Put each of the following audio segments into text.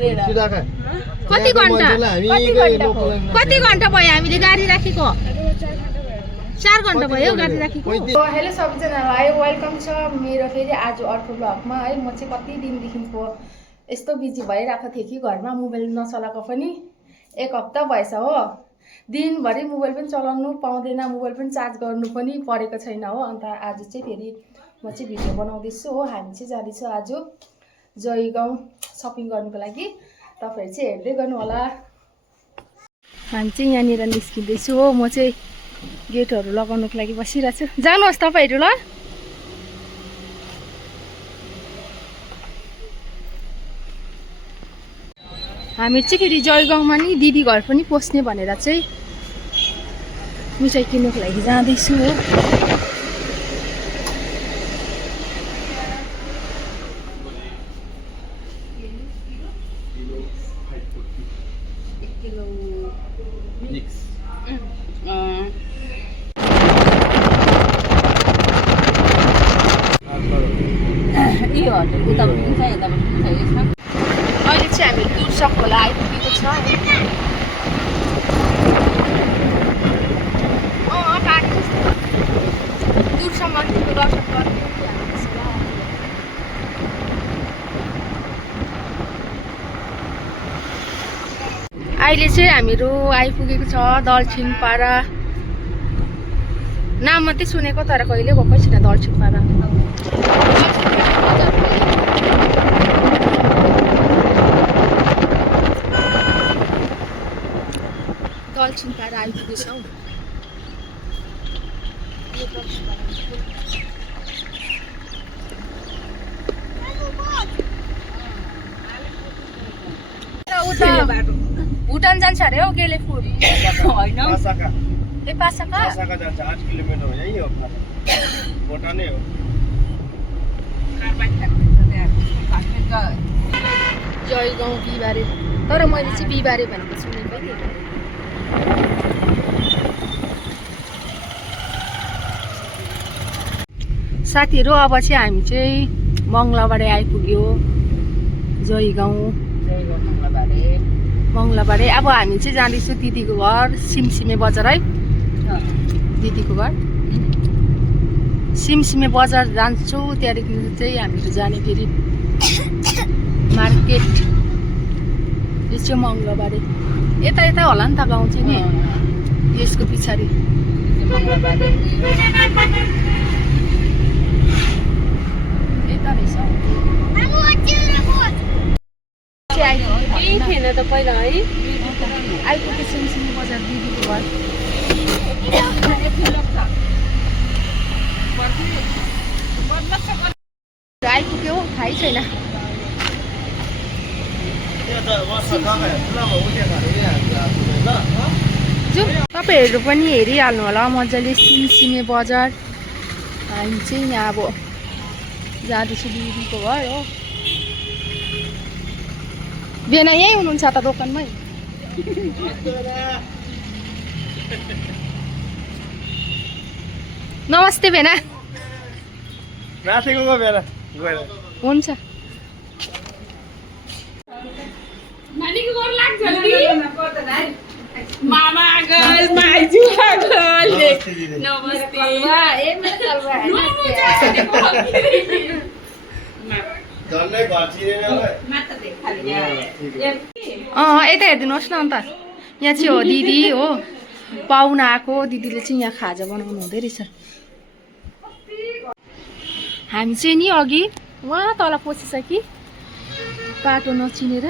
कति घन्टा भयो हामीले गाडी राखेको 4 घन्टा भयो गाडी राखेको हेलो सबैजनालाई वेलकम छ मेरो फेरि आज अर्को ब्लगमा है म चाहिँ कति दिनदेखिको यस्तो बिजी भइरहेको थिएँ कि घरमा मोबाइल नचलाएको पनि 1 हप्ता भएछ हो दिनभरि मोबाइल पनि चलाउनु पाउँदैन मोबाइल पनि चार्ज गर्नु पनि परेको छैन हो अन्त आज चाहिँ फेरि म चाहिँ भिडियो बनाउँदैछु हो हामी चाहिँ जाँदैछौँ आज जयगाउँ सपिङ गर्नुको लागि तपाईहरु चाहिँ हेर्दै गर्नु होला हामी चाहिँ यहाँनिर निस्किँदैछु हो म चाहिँ गेटहरु लगाउनुको लागि बसिरहेको छु जानुहोस् तपाईहरु ल हामी चाहिँ फेरि जयगाउँमा नि दिदी घर पनि पस्ने भनेर चाहिँ मिठाई किन्नुको लागि जाँदैछु हो अहिले चाहिँ हामी दुर्सक खोला आइपुगेको छ दुर्सक मन्दिरको दर्शन गर्नु अहिले चाहिँ हामीहरू आइपुगेको छ दलछिनपाडा नाम मात्रै सुनेको तर कहिले गएकै छैन दलछिनपाडा दलछिनपाडा आइपुगेछौँ भुटान जान्छ अरे हौ गेले फुल होइन ए पासाका जान्छ 8 किलोमिटर हो यही हो भुटानै हो जयगाउँ बिहिबारे तर मैले चाहिँ बिहिबारे भनेको सुनेको थिएँ साथीहरु अब चाहिँ हामी चाहिँ मङ्गलबारे आइपुग्यो जयगाउँ मङ्गलबारे अब हामी चाहिँ जाँदैछौँ दिदीको घर सिमसिमे बजार है दिदीको घर सिमसिमे बजार जान्छौँ त्यहाँदेखि चाहिँ हामीहरू जाने फेरि मार्केट यो चाहिँ मङ्गलबारे यता यता होला नि त गाउँ चाहिँ नि यसको पछाडि यता रहेछ केही थिएन त पहिला है आइपुग्यो सिमसिमे बजार दिदीको घर आइपुग्यो थाहै छैन तपाईहरु पनि हेरिहाल्नु होला मजाले सिमसिमे बजार हामी चाहिँ यहाँ अब जाँदैछु दिदीको घर हो बेना यही हुनुहुन्छ त दोकानमै नमस्ते बेना हुन्छ मामा गल माइजू गल नमस्ते यता हेरिदिनुहोस् न अन्त यहाँ चाहिँ हो दिदी हो पाहुना आएको दिदीले चाहिँ यहाँ खाजा बनाउनु हुँदै रहेछ हामी चाहिँ नि अघि वहाँ तल पसेछ कि बाटो नचिनेर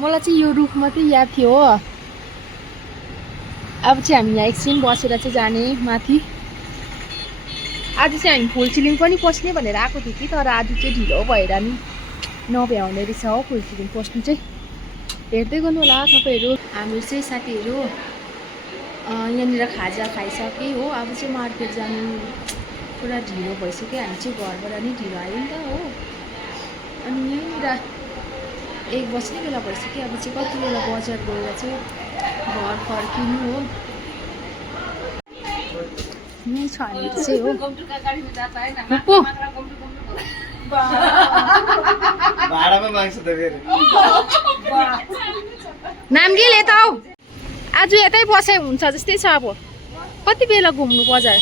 मलाई चाहिँ यो रुख मात्रै याद थियो हो अब चाहिँ हामी यहाँ एकछिन बसेर चाहिँ जाने माथि आज चाहिँ हामी फुलसिलिङ पनि पस्ने भनेर आएको थियो कि तर आज चाहिँ ढिलो भएर नि नभ्याउने रहेछ हो फुलसिलिङ पस्नु चाहिँ हेर्दै गर्नु होला तपाईँहरू हाम्रो चाहिँ साथीहरू यहाँनिर खाजा खाइसके हो अब चाहिँ मार्केट जानु पुरा ढिलो भइसक्यो हामी चाहिँ घरबाट नि ढिलो आयो नि त हो अनि यहाँनिर 1 बज्ने बेला भइसक्यो अब चाहिँ कति बेला बजार गएर चाहिँ घर फर्किनु हो यही छ हामीहरू चाहिँ हो भाडामा माग्छ त फेरि नामगेल यता आऊ आज यतै बसे हुन्छ जस्तै छ अब कति बेला घुम्नु बजार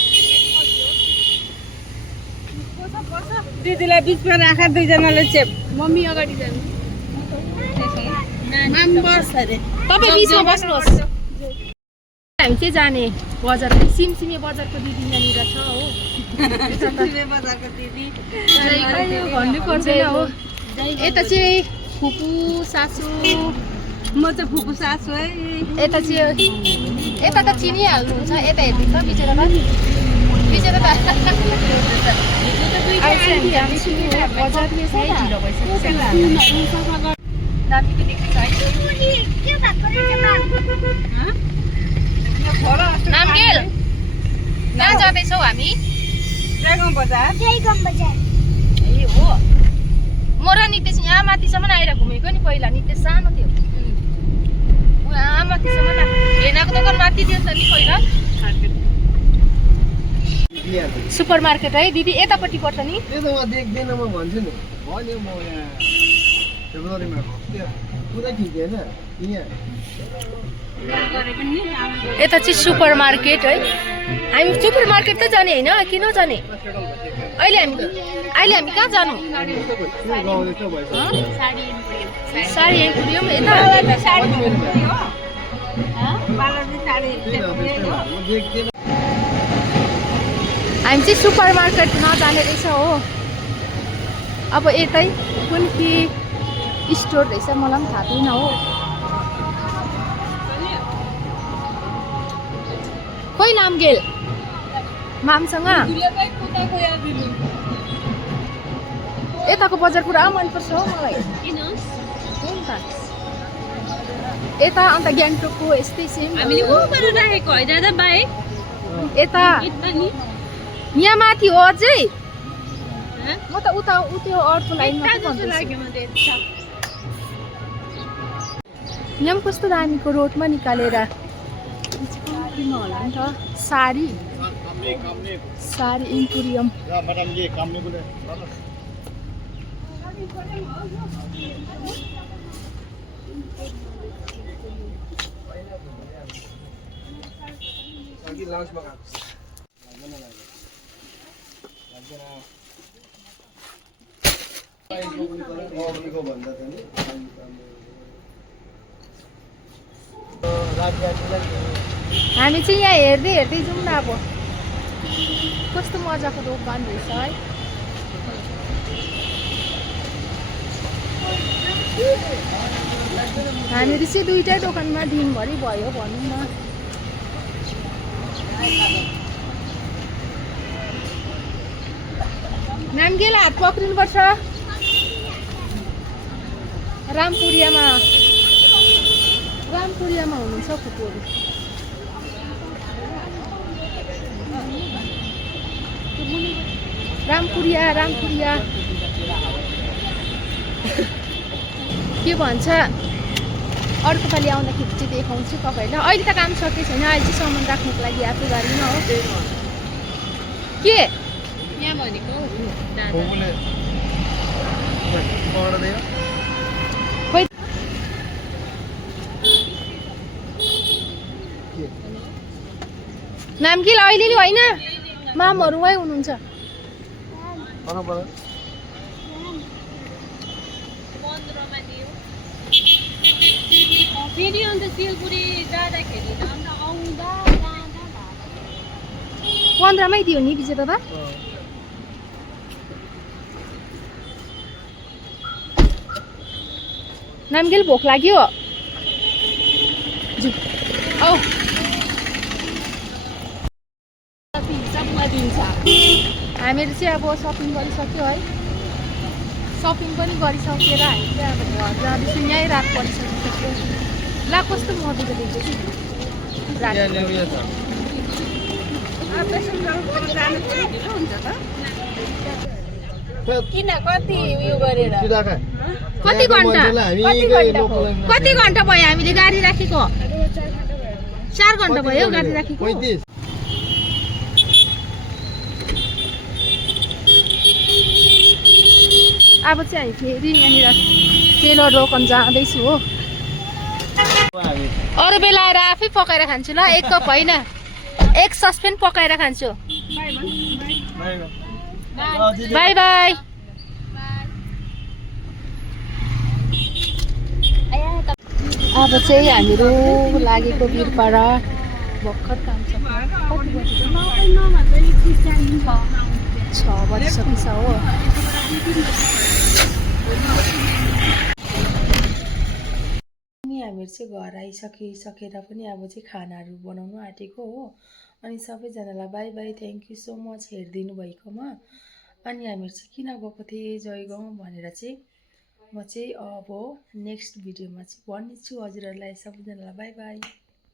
दिदीलाई बिचमा राख दुईजनाले चेप मम्मी अगाडि जानु नाम बस अरे तपाईँ बिचमा बस्नुहोस् हामी चाहिँ जाने बजार सिमसिमे बजारको दिदी यहाँनिर छ हो बजारको दिदी भन्नु पर्दैन हो यता चाहिँ फुपू सासू म चाहिँ फुपू सासू है यता चाहिँ यता त चिनिहाल्नुहुन्छ यता हेर्नुहुन्छ बिचरा बा बिचरा बा दामीको देख्छ नामगेल कहाँ जाँदैछौ हामी ड्रागन बजार ए हो म र नितेश यहाँ माथिसम्म आएर घुमेको नि पहिला नितेश सानो थियो यहाँ माथिसम्म हेर्नको दोकान माथि थियो नि त नि पहिला सुपर मार्केट है दिदी यतापट्टि पर्छ नि त्यो त म देख्दैन म भन्छु नि भन्यो म यहाँ फेब्रुअरीमा पुरै ठिक होइन यहाँ यता चाहिँ सुपर मार्केट है हामी सुपर मार्केट त जाने होइन किन जाने अहिले हामी कहाँ जानु साडी एम्पोरियम यता हामी चाहिँ सुपर मार्केट नजाने रहेछ हो अब यतै कुन के स्टोर रहेछ मलाई पनि थाहा छैन हो खोइ नामगेल मामसँग यताको बजार पुरा मनपर्छ हो मलाई यता अन्त गान्तोकको यस्तै सेम हामीले उबाट राखेको होइन दादा बाइक यता यहाँ माथि हो अझै म त उता त्यो अर्को लाइनमा यहाँ पनि कस्तो दामीको रोडमा निकालेर होला नि त साडी एम्पोरियम हामी चाहिँ यहाँ हेर्दै हेर्दै जाउँ न अब कस्तो मजाको दोकान रहेछ है हामीहरू चाहिँ दुईटै दोकानमा दिनभरि भयो भनौँ न नामगेलाई हात पक्रिनुपर्छ रामपुरियामा हुनुहुन्छ फुपूहरू रामपुरिया के भन्छ अर्को पालि आउँदाखेरि चाहिँ देखाउँछु तपाईँहरूलाई अहिले त काम सके छैन अहिले चाहिँ सामान राख्नुको लागि आफै गाडीमा हो के यहाँ भनेको खोइ नामगेल अहिले नि होइन मामहरू उहीँ हुनुहुन्छ फेरि अन्त सिलगढी जाँदाखेरि अन्त आउँदा 15मै दियो नि विजय दादा नामगेल भोक लाग्यो औ हामीहरू चाहिँ अब सपिङ गरिसक्यो है सपिङ पनि गरिसकेर हामी चाहिँ अब घर जाँदैछौँ यहीँ रात परिसकिसक्यो ला कस्तो मधुको देख्दैछु किन कति उयो गरेर कति घन्टा भयो हामीले गाडी राखेको 4 घन्टा भयो गाडी राखेको अब चाहिँ हामी फेरि यहाँनिर टेलर दोकान जाँदैछु हो। अरू बेला आएर आफै पकाएर खान्छु ल, एक कप होइन, एक सस्पेन पकाएर खान्छु। By by. अब चाहिँ हामीहरू लागेको वीरपाडा भर्खर काम छ। 6 बजिसकेछ हो। अनि हामीहरू चाहिँ घर आइसकेर पनि अब चाहिँ खानाहरू बनाउनु आँटेको हो। अनि सबैजनालाई by by, thank you so much हेरिदिनु भएकोमा। अनि हामीहरू चाहिँ किन गएको थिएँ जयगाउँ भनेर चाहिँ म चाहिँ अब नेक्स्ट भिडियोमा चाहिँ भन्नेछु हजुरहरूलाई। सबैजनालाई बाई बाई।